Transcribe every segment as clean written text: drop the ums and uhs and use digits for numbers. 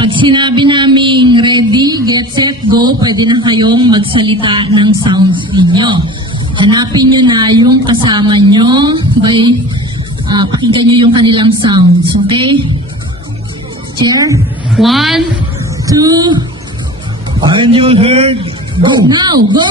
Pag sinabi naming ready, get set, go, pwede na kayong magsalita ng sounds ninyo. Hanapin nyo na yung kasama nyo by pakinggan nyo yung kanilang sounds. Okay? Chair? 1, 2. And you heard, go! Now, go!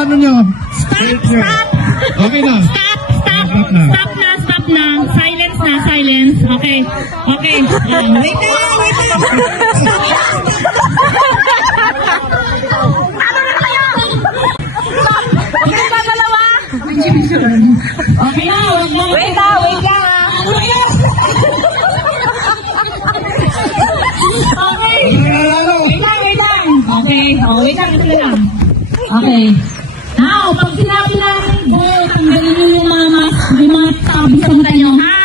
Ano nyo? Stop! Okay na. Stop na. Silence. Okay. Wait lang. Okay na, wait lang. Okay. Now, pag sinabi natin go, tanggalin nyo yung mga mask, yung mga tabi sa mata nyo, ha?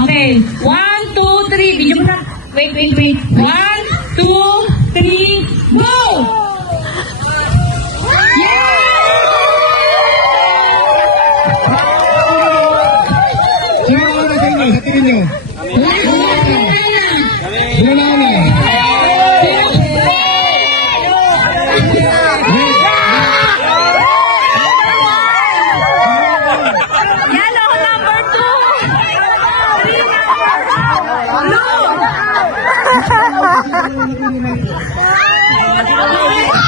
Okay. 1, 2, 3. Bigyan mo na. Wait. 1, 2, 3, go! No!